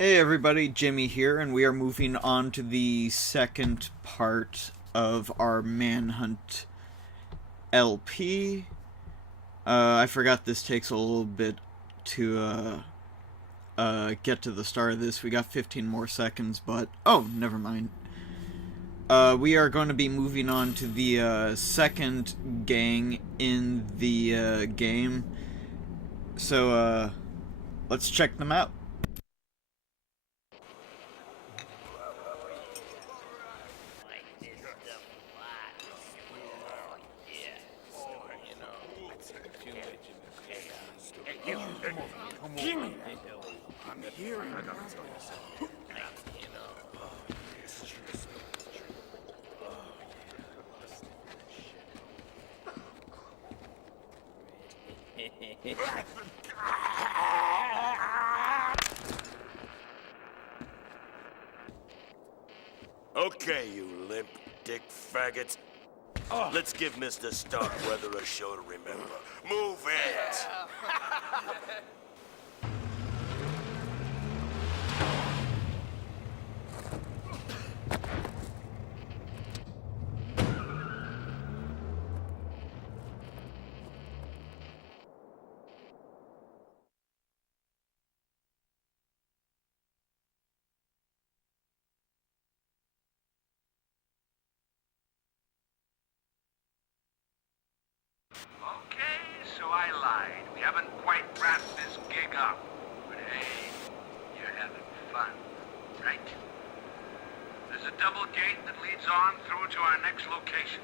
Hey everybody, Jimmy here, and we are moving on to the second part of our Manhunt LP. I forgot this takes a little bit to get to the start of this. We got 15 more seconds, but oh, never mind. We are going to be moving on to the second gang in the game. So let's check them out. Okay, you limp dick faggots. Let's give Mr. Starkweather a show to remember. Move it! Okay, so I lied. We haven't quite wrapped this gig up. But hey, you're having fun, right? There's a double gate that leads on through to our next location.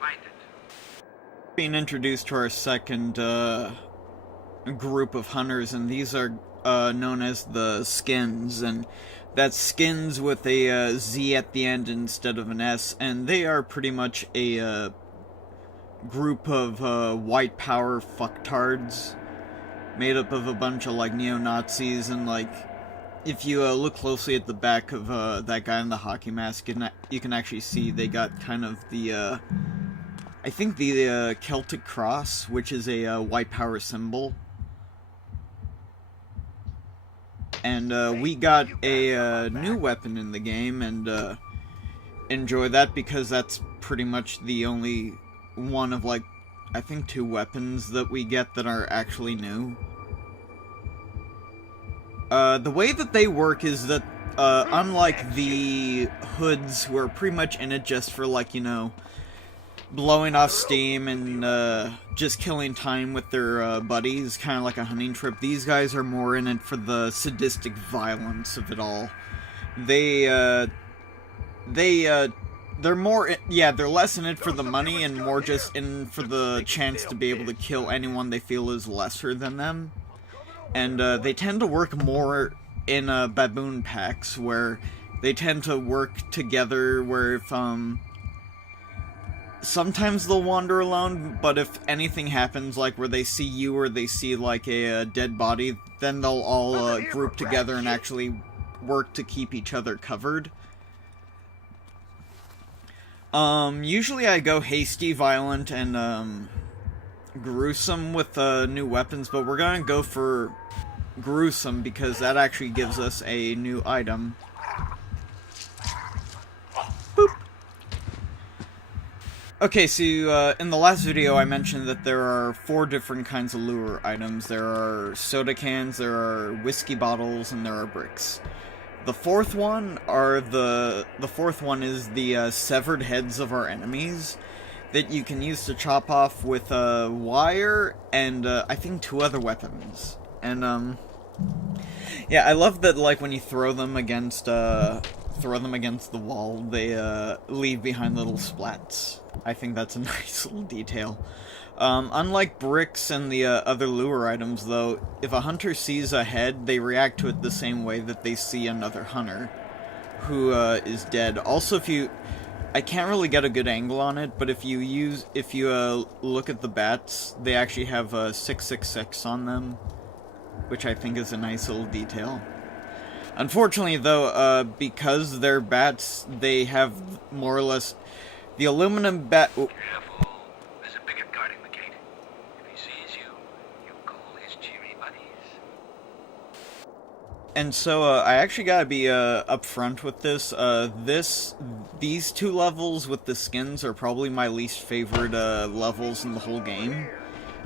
Find it. Being introduced to our second group of hunters, and these are known as the skins, and that's skins with a Z at the end instead of an S, and they are pretty much a group of white power fucktards made up of a bunch of like neo-Nazis, and like if you look closely at the back of that guy in the hockey mask, you can actually see they got kind of the I think the Celtic cross, which is a white power symbol. And we got a new weapon in the game, and enjoy that because that's pretty much the only one of like, I think 2 weapons that we get that are actually new. The way that they work is that, unlike the hoods who are pretty much in it just for like, you know, blowing off steam and just killing time with their buddies, kind of like a hunting trip. These guys are more in it for the sadistic violence of it all. They're more, they're less in it for the money and more just in for the chance to be able to kill anyone they feel is lesser than them. And they tend to work more in baboon packs, where they tend to work together, where if sometimes they'll wander alone, but if anything happens, like where they see you or they see like a dead body, then they'll all group together and actually work to keep each other covered. Usually I go hasty, violent, and gruesome with new weapons, but we're gonna go for gruesome because that actually gives us a new item. Okay, so in the last video I mentioned that there are 4 different kinds of lure items. There are soda cans, there are whiskey bottles, and there are bricks. The fourth one is the severed heads of our enemies that you can use to chop off with wire and I think 2 other weapons. And yeah, I love that like when you throw them against the wall, they leave behind little splats. I think that's a nice little detail. Unlike bricks and the other lure items, though, if a hunter sees a head, they react to it the same way that they see another hunter who is dead. Also, I can't really get a good angle on it, but if you look at the bats, they actually have 666 on them, which I think is a nice little detail. Unfortunately, though, because they're bats, they have more or less the aluminum bat. Careful. There's a bigot guarding the gate. If he sees you, you call his cheery buddies. And so, I actually gotta be, upfront with this. These two levels with the skins are probably my least favorite, levels in the whole game.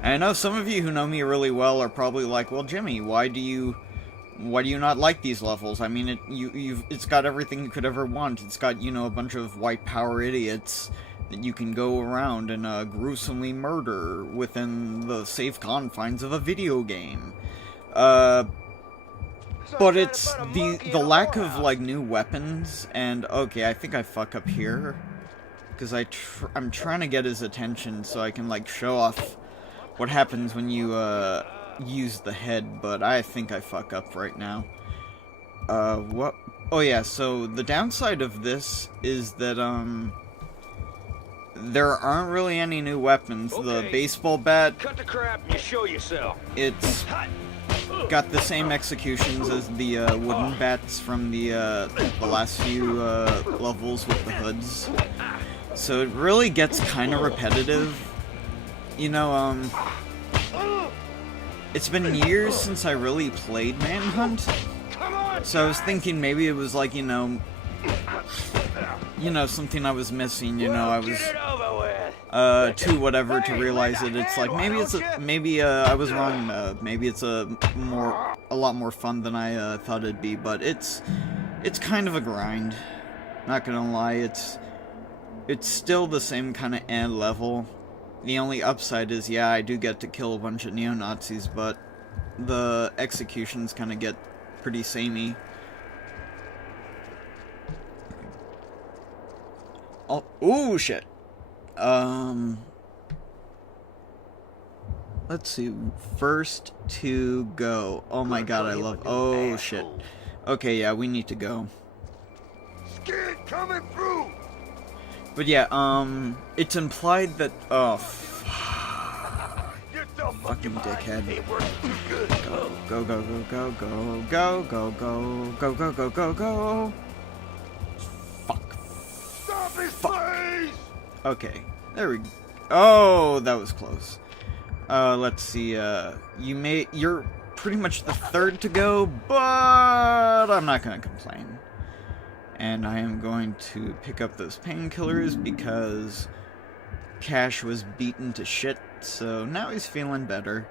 And I know some of you who know me really well are probably like, well, Jimmy, why do you not like these levels? I mean, it's got everything you could ever want. It's got, you know, a bunch of white power idiots that you can go around and, gruesomely murder within the safe confines of a video game. But it's the lack of, like, new weapons, and, okay, I think I fuck up here. Because I'm trying to get his attention so I can, like, show off what happens when you, use the head, but I think I fuck up right now. What? Oh yeah, so the downside of this is that, there aren't really any new weapons. Okay. The baseball bat... Cut the crap and you show yourself. It's got the same executions as the, wooden bats from the last few, levels with the hoods. So it really gets kind of repetitive. You know, it's been years since I really played Manhunt, so I was thinking maybe it was like, you know, something I was missing, you know, I was, too whatever to realize it. It's like, maybe I was wrong, maybe it's a lot more fun than I, thought it'd be, but it's kind of a grind, not gonna lie, it's still the same kind of level. The only upside is, yeah, I do get to kill a bunch of neo-Nazis, but the executions kind of get pretty samey. Oh, ooh, shit. Let's see. First to go. Oh my god, I love... Oh, shit. Okay, yeah, we need to go. Skid coming through! But yeah, it's implied that... Oh, fucking dickhead. Go, go, go, go, go, go, go, go, go, go, go, go, go. Fuck. Stop his face! Okay, there we go. Oh, that was close. Let's see, you're pretty much the third to go, but I'm not gonna complain. And I am going to pick up those painkillers because Cash was beaten to shit, so now he's feeling better.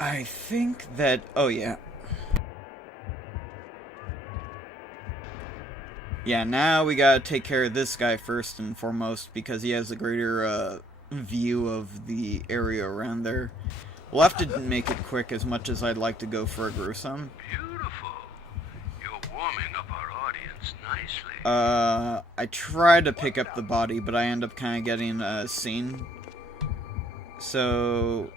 I think that... Oh, yeah. Yeah, now we gotta take care of this guy first and foremost because he has a greater, view of the area around there. We'll have to make it quick as much as I'd like to go for a gruesome. Warming up our audience nicely. I try to pick up the body, but I end up kind of getting seen. So,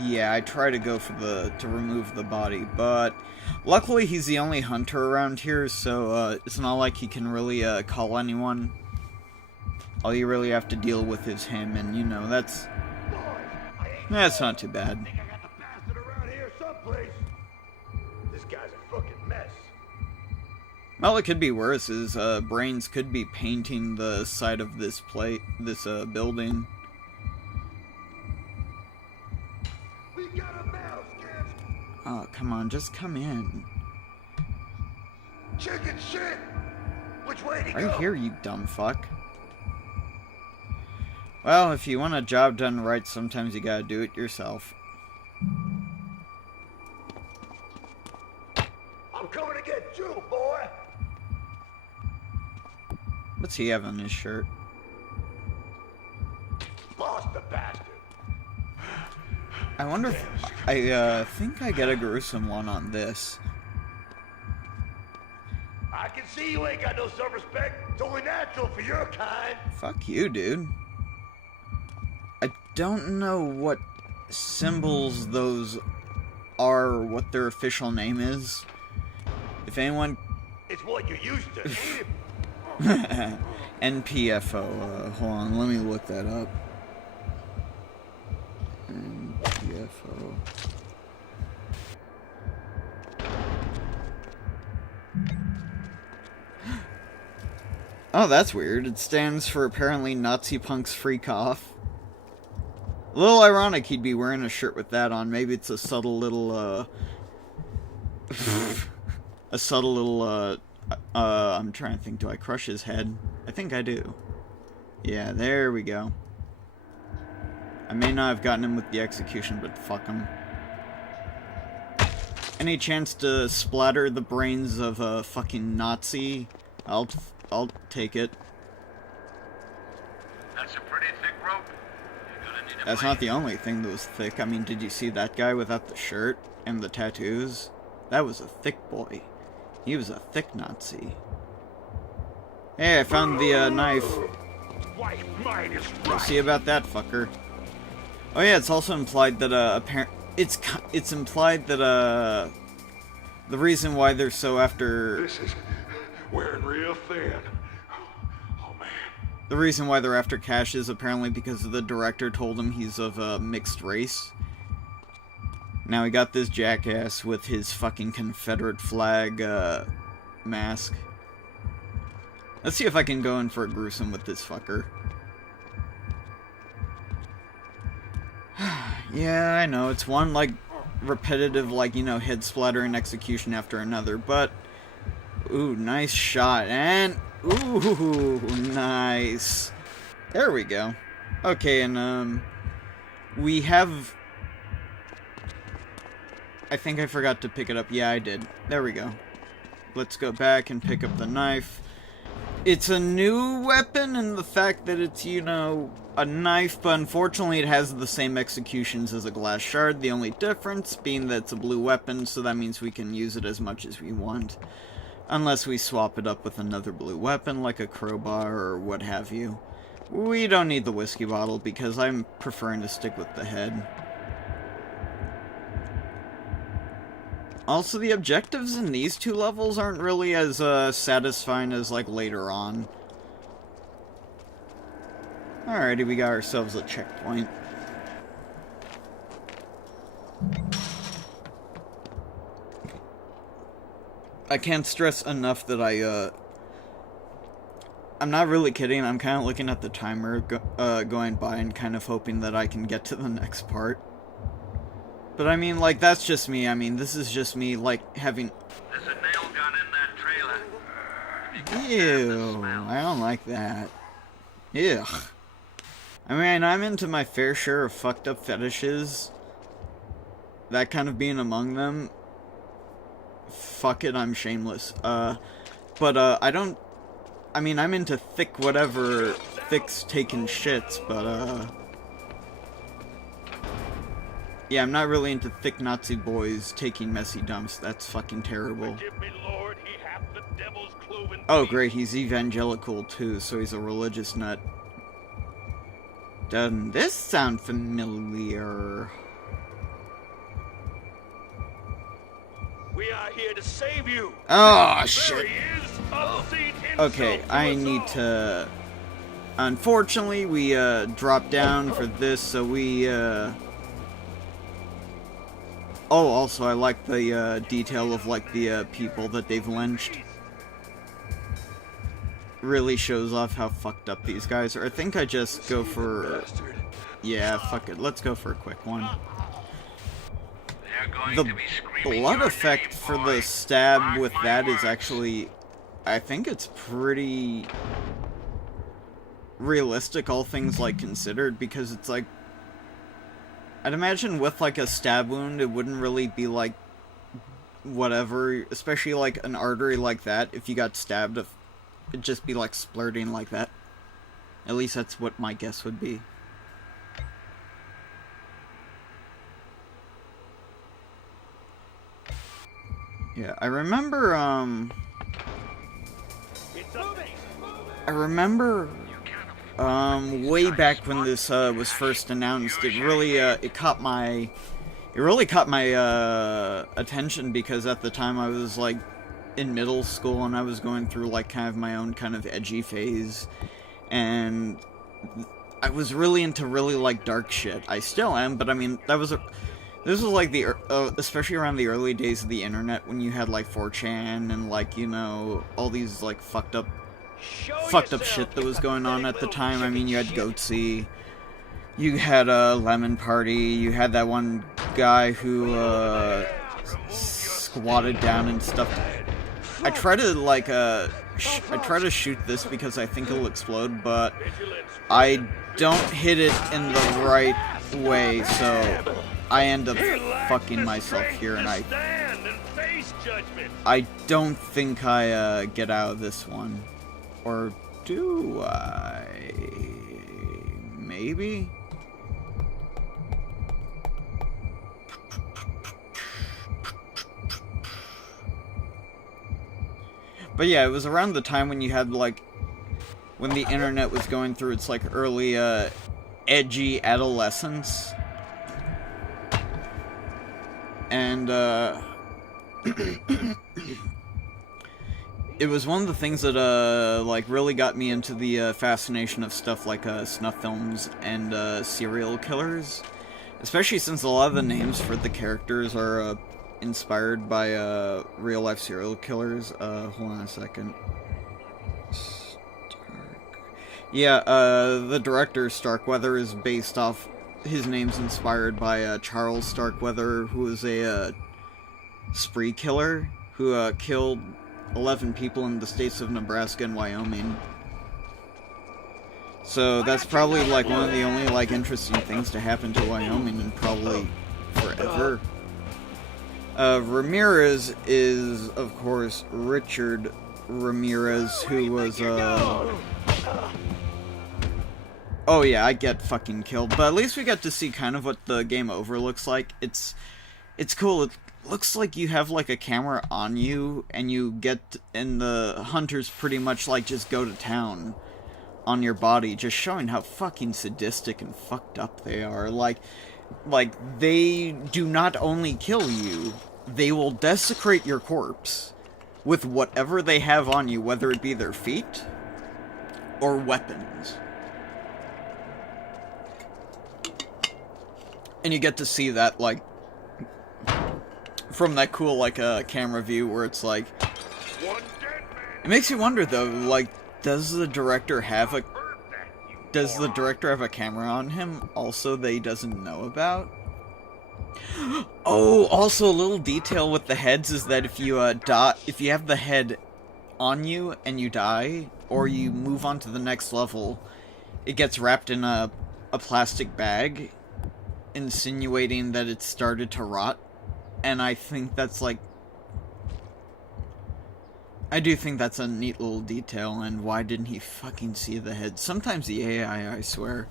yeah, I try to go for to remove the body, but luckily he's the only hunter around here, so it's not like he can really call anyone. All you really have to deal with is him, and you know, that's not too bad. This guy's a fucking mess. Well, it could be worse. His brains could be painting the side of this building. We got a mouse, kids. Oh, come on, just come in. Chicken shit. Which way to go? Right here, you dumb fuck. Well, if you want a job done right, sometimes you gotta do it yourself. I'm coming to get you, boy. What's he have on his shirt? Lost the bastard. I wonder if... I think I get a gruesome one on this. I can see you ain't got no self-respect. It's only natural for your kind. Fuck you, dude. I don't know what symbols those are, or what their official name is. If anyone... It's what you used to. NPFO. Hold on, let me look that up. NPFO. Oh, that's weird. It stands for apparently Nazi punks freak off. A little ironic he'd be wearing a shirt with that on. Maybe it's a subtle little, I'm trying to think, do I crush his head? I think I do. Yeah, there we go. I may not have gotten him with the execution, but fuck him. Any chance to splatter the brains of a fucking Nazi? I'll take it. That's a pretty thick rope. You're gonna need a That's blade. not the only thing that was thick. I mean, did you see that guy without the shirt and the tattoos? That was a thick boy. He was a thick Nazi. Hey, I found the knife. White might is We'll right. see about that fucker. Oh yeah, it's also implied that it's implied that the reason why they're so after This is wearing real thin. Oh man. the reason why they're after Cash is apparently because the director told him he's of a mixed race. Now we got this jackass with his fucking Confederate flag mask. Let's see if I can go in for a gruesome with this fucker. Yeah, I know, it's one, like, repetitive, like, you know, head splatter and execution after another, but... Ooh, nice shot, and... Ooh, nice. There we go. Okay, and, we have... I think I forgot to pick it up. Yeah, I did. There we go. Let's go back and pick up the knife. It's a new weapon in the fact that it's, you know, a knife, but unfortunately it has the same executions as a glass shard. The only difference being that it's a blue weapon, so that means we can use it as much as we want. Unless we swap it up with another blue weapon, like a crowbar or what have you. We don't need the whiskey bottle, because I'm preferring to stick with the head. Also, the objectives in these two levels aren't really as satisfying as, like, later on. Alrighty, we got ourselves a checkpoint. I can't stress enough that I'm not really kidding, I'm kind of looking at the timer going by and kind of hoping that I can get to the next part. But I mean, like, that's just me. I mean, this is just me, like, having... There's a nail gun in that trailer. If you can stand the Ew, smell. I don't like that. Ugh. I mean, I'm into my fair share of fucked up fetishes. That kind of being among them. Fuck it, I'm shameless. But I don't... I mean, I'm into thick whatever, thick's taking shits, but, yeah, I'm not really into thick Nazi boys taking messy dumps. That's fucking terrible. Forgive me, Lord, he hath the devil's cloven Oh, feet. great, he's evangelical too, so he's a religious nut. Doesn't this sound familiar? We are here to save you. Oh, There shit. he is, unseen Okay, himself to I us need all. to... Unfortunately, we, dropped down for this, so we, Oh, also, I like the, detail of, like, the, people that they've lynched. Really shows off how fucked up these guys are. I think I just go for... Bastard. Yeah, fuck it. Let's go for a quick one. They're going The to be screaming blood your effect name, for boy. the stab Mark with my that is words. actually... I think it's pretty... realistic, all things, like, considered, because it's, like... I'd imagine with, like, a stab wound, it wouldn't really be, like, whatever, especially, like, an artery like that, if you got stabbed, it'd just be, like, splurting like that. At least that's what my guess would be. Yeah, I remember, It's a I remember, way back when this, was first announced, it really, it really caught my, attention, because at the time I was, like, in middle school, and I was going through, like, kind of my own kind of edgy phase, and I was really into really, like, dark shit. I still am, but I mean, this was, like, especially around the early days of the internet, when you had, like, 4chan, and, like, you know, all these, like, fucked up Show shit yourself, that was going on at the pathetic time. I little mean, you had chicken shit. Goatsy, You had a lemon party. You had that one guy who squatted down and stuff. I try to like I try to shoot this because I think it'll explode, but I don't hit it in the right way, so I end up fucking myself here, and I don't think I get out of this one. Or do I? Maybe? But yeah, it was around the time when you had, like, when the internet was going through its, like, early, edgy adolescence. And, it was one of the things that, like, really got me into the, fascination of stuff like, snuff films and, serial killers. Especially since a lot of the names for the characters are, inspired by, real-life serial killers. Hold on a second. Yeah, the director, Starkweather, is based off... His name's inspired by, Charles Starkweather, who was a, spree killer, who, killed 11 people in the states of Nebraska and Wyoming. So that's probably, like, one of the only, like, interesting things to happen to Wyoming in probably forever. Ramirez is, of course, Richard Ramirez, who was, Oh yeah, I get fucking killed, but at least we got to see kind of what the game over looks like. It's cool. It looks like you have, like, a camera on you, and you get, and the hunters pretty much, like, just go to town on your body, just showing how fucking sadistic and fucked up they are. Like, they do not only kill you, they will desecrate your corpse with whatever they have on you, whether it be their feet or weapons. And you get to see that, like, from that cool, like, camera view where it's like... It makes you wonder, though, like, does the director have a camera on him also that he doesn't know about? Oh, also a little detail with the heads is that if you if you have the head on you and you die, or you move on to the next level, it gets wrapped in a plastic bag, insinuating that it started to rot. And I think that's, like... I do think that's a neat little detail, and why didn't he fucking see the head? Sometimes the AI, I swear.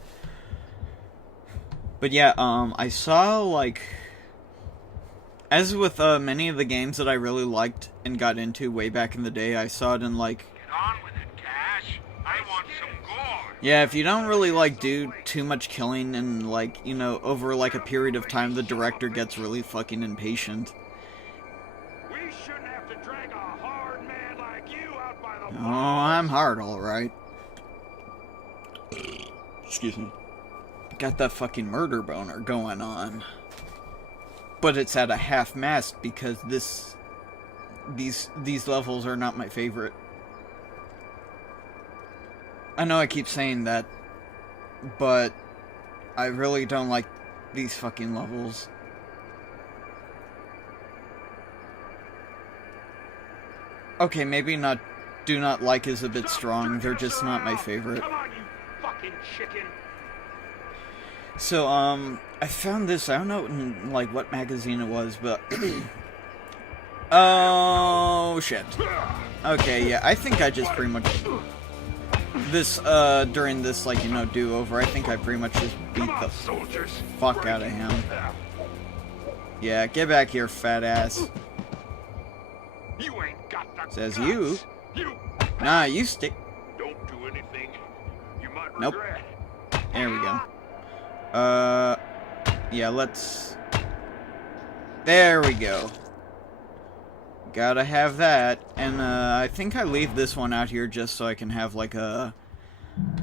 But yeah, I saw, like... As with many of the games that I really liked and got into way back in the day, I saw it in, like... Get on with it, Cash. I want some gore. Yeah, if you don't really, like, do too much killing and, like, you know, over, like, a period of time, the director gets really fucking impatient. We shouldn't have to drag a hard man like you out by the Oh, I'm hard, alright. Excuse me. Got that fucking murder boner going on. But it's at a half-mast because these levels are not my favorite. I know I keep saying that, but I really don't like these fucking levels. Okay, maybe not. Do not like is a bit strong. They're just not my favorite. Come on, you fucking chicken. So, I found this, I don't know, in, like, what magazine it was, but... Oh, shit. Okay, yeah, I think I just pretty much... This, during this, like, you know, do-over, I think I pretty much just beat the fuck out of him. Yeah, get back here, fat ass. You ain't got the Says guts. you. You Nah, you stick... don't do anything you might Nope. regret. There we go. Yeah, let's... There we go. Gotta have that. And, I think I leave this one out here just so I can have, like, a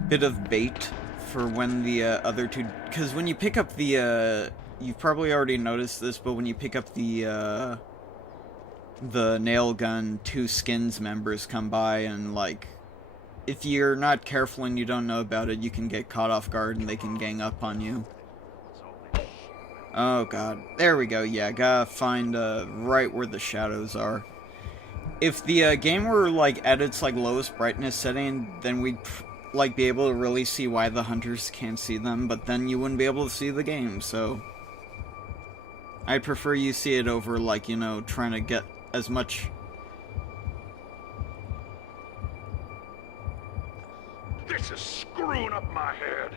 bit of bait for when the, other two... Because when you pick up the, you've probably already noticed this, but when you pick up the nail gun, two skins members come by and, like, if you're not careful and you don't know about it, you can get caught off guard and they can gang up on you. Oh god. There we go. Yeah, gotta find right where the shadows are. If the game were like at its like lowest brightness setting, then we'd like be able to really see why the hunters can't see them, but then you wouldn't be able to see the game, so I prefer you see it over like, you know, trying to get as much. This is screwing up my head.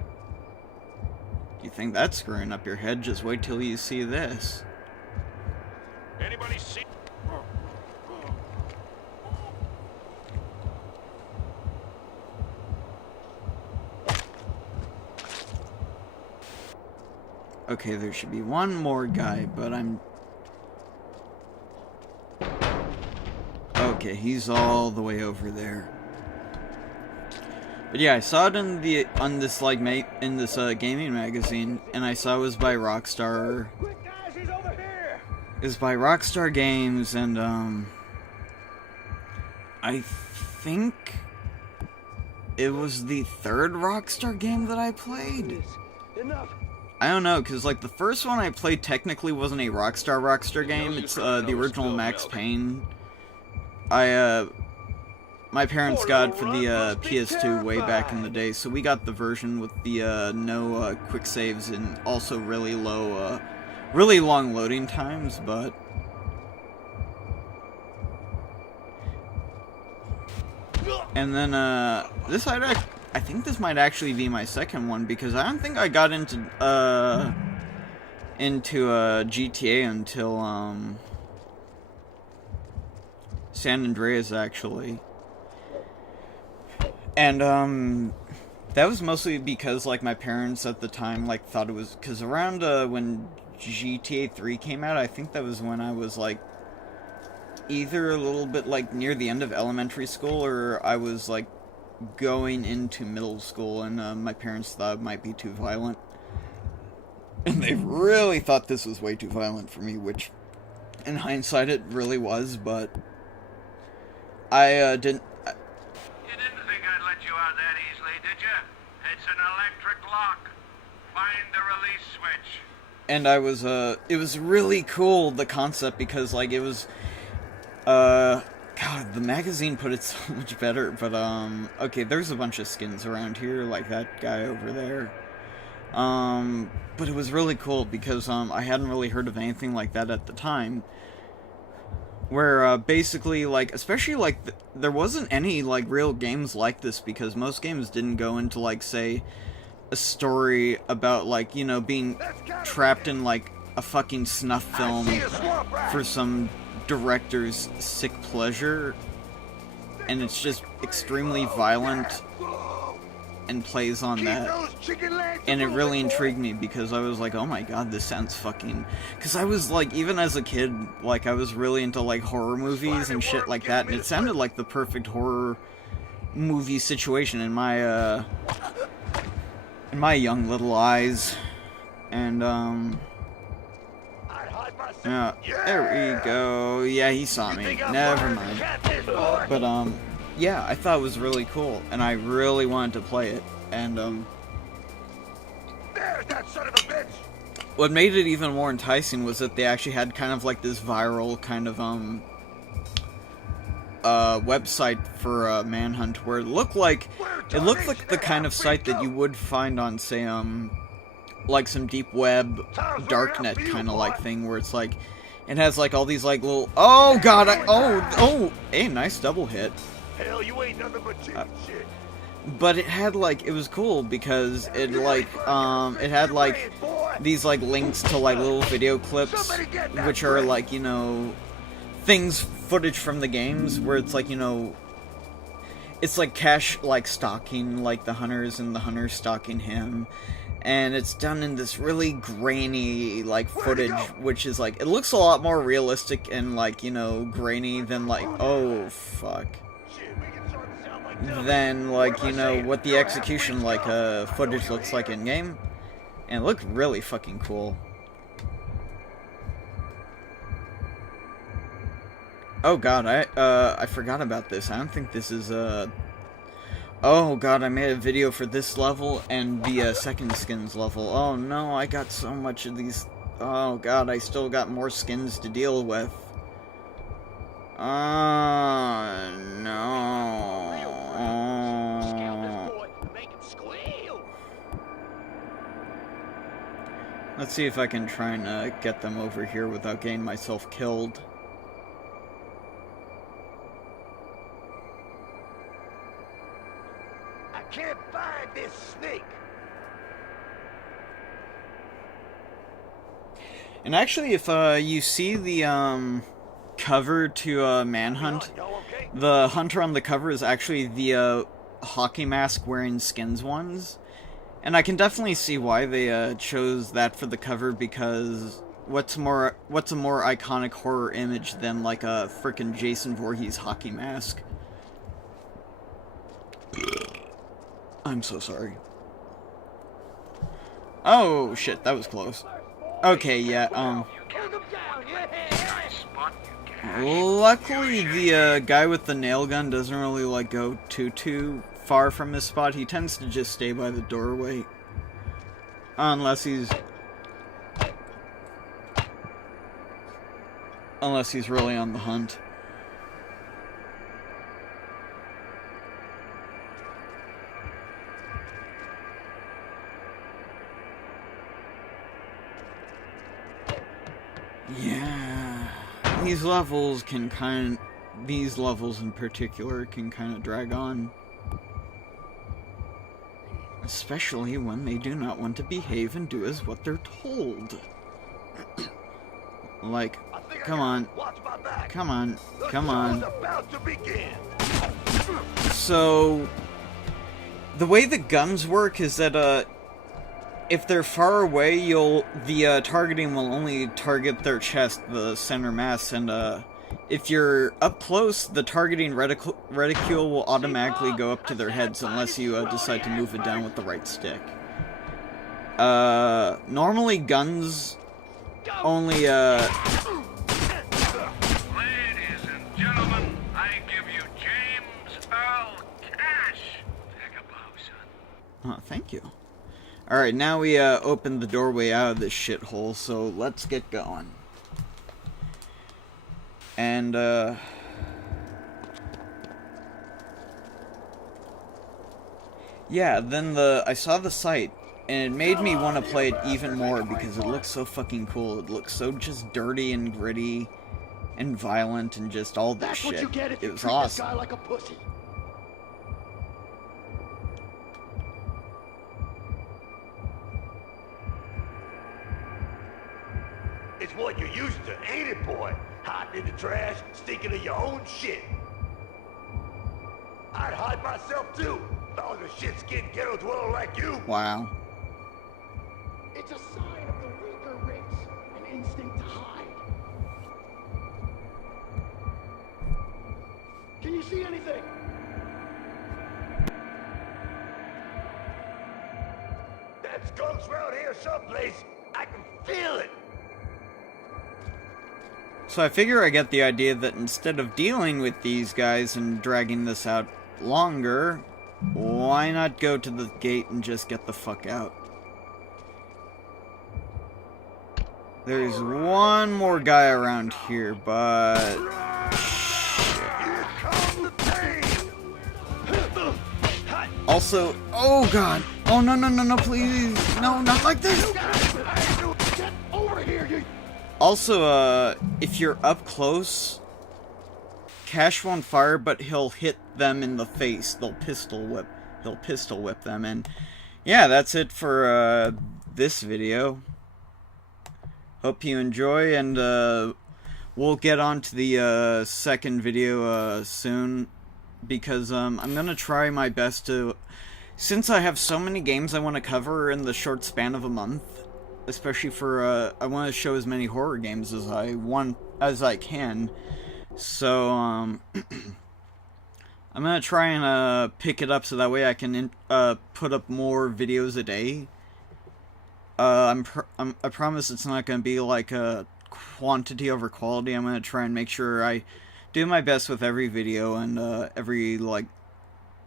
You think that's screwing up your head? Just wait till you see this. Anybody see? Okay, there should be one more guy, but I'm... Okay, he's all the way over there. But yeah, I saw it in the on this like in this gaming magazine, and I saw it was by Rockstar. Quick, guys, he's over here. It's by Rockstar Games, and I think it was the third Rockstar game that I played. Enough. I don't know, because, like, the first one I played technically wasn't a Rockstar game. It's, the original Max Payne. My parents got it for the, PS2 way back in the day, so we got the version with the, no, quick saves and also really low, really long loading times, but... And then, this I think this might actually be my second one, because I don't think I got into GTA until, San Andreas, actually. And, that was mostly because, like, my parents at the time, like, thought it was... Because around, when GTA 3 came out, I think that was when I was, like, either a little bit, like, near the end of elementary school, or I was, like, going into middle school, and my parents thought it might be too violent. And they really thought this was way too violent for me, which, in hindsight, it really was, but I didn't... You didn't think I'd let you out that easily, did you? It's an electric lock. Find the release switch. And I was, it was really cool, the concept, because, like, it was, God, the magazine put it so much better, but, okay, there's a bunch of skins around here, like that guy over there. But it was really cool, because, I hadn't really heard of anything like that at the time. Where, basically, like, especially, like, there wasn't any, like, real games like this, because most games didn't go into, like, say, a story about, like, you know, being trapped in, like, a fucking snuff film for some director's sick pleasure, and it's just extremely violent and plays on that, and it really intrigued me because I was like, oh my god, this sounds fucking... Because I was like, even as a kid, like, I was really into, like, horror movies and shit like that, and it sounded like the perfect horror movie situation in my young little eyes. And yeah, there we go. Yeah, he saw me. Never mind. But, yeah, I thought it was really cool, and I really wanted to play it, and, There's that son of a bitch! what made it even more enticing was that they actually had kind of like this viral kind of, website for, Manhunt, where it looked like the kind of site that you would find on, say, like some deep web, darknet kind of like thing, where it's like, it has like all these like little, oh god, oh, hey, nice double hit. Hell, you ain't nothing but chicken shit. But it had like, it was cool because it like, it had like these like links to like little video clips, which are like, you know, footage from the games, where it's like, you know, it's like Cash like stalking like the hunters and the hunters stalking him. And it's done in this really grainy, like, footage, which is, like, it looks a lot more realistic and, like, you know, grainy than, like, oh, fuck. Than, like, you know, what the execution, like, footage looks like in-game. And it looked really fucking cool. Oh god, I forgot about this. I don't think this is, Oh god, I made a video for this level and the second skins level. Oh no, I got so much of these. Oh god, I still got more skins to deal with. Oh no. Let's see if I can try and get them over here without getting myself killed. I can't find this snake. And actually, if you see the cover to Manhunt, the hunter on the cover is actually the hockey mask wearing skins ones. And I can definitely see why they chose that for the cover, because what's a more iconic horror image than like a frickin' Jason Voorhees hockey mask? I'm so sorry. Oh shit, that was close. Okay, yeah, luckily the guy with the nail gun doesn't really like go too far from his spot. He tends to just stay by the doorway. Unless he's really on the hunt. Yeah, these levels in particular can kind of drag on. Especially when they do not want to behave and do as what they're told. Like, come on. Come on. Come on. So, the way the guns work is that, if they're far away, the targeting will only target their chest, the center mass, and if you're up close, the targeting reticule will automatically go up to their heads unless you decide to move it down with the right stick. Normally guns only Ladies and gentlemen, I give you James Earl Cash. Take a bow, son. Oh, thank you. Alright, now we opened the doorway out of this shithole, so let's get going. And, yeah, then I saw the site, and it made me want to play it even more because it looks so fucking cool. It looks so just dirty and gritty and violent and just all this shit. It was awesome. Like a pussy. It's what you're used to, ain't it, boy? Hiding in the trash, stinking of your own shit. I'd hide myself too, if I was a shit-skinned ghetto dweller like you. Wow. It's a sign of the weaker race, an instinct to hide. Can you see anything? That skunk's round here someplace. I can feel it. So I figure I get the idea that instead of dealing with these guys and dragging this out longer, why not go to the gate and just get the fuck out? There's one more guy around here, but... Also, oh god! Oh no, please! No, not like this! Get over here, you... Also, if you're up close, Cash won't fire, but he'll hit them in the face. He'll pistol whip them, and yeah, that's it for this video. Hope you enjoy, and we'll get on to the second video soon, because I'm gonna try my best to, since I have so many games I want to cover in the short span of a month. Especially for, I want to show as many horror games as I can. So, I'm gonna try and, pick it up so that way I can, put up more videos a day. I promise it's not gonna be like a quantity over quality. I'm gonna try and make sure I do my best with every video and, every, like,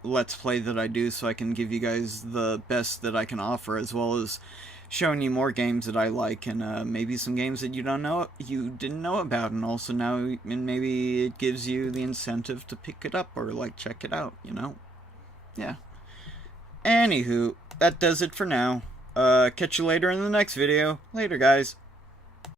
Let's Play that I do, so I can give you guys the best that I can offer, as well as showing you more games that I like, and maybe some games that you didn't know about, and also now, and maybe it gives you the incentive to pick it up or like check it out, you know? Yeah. Anywho, that does it for now. Catch you later in the next video. Later, guys.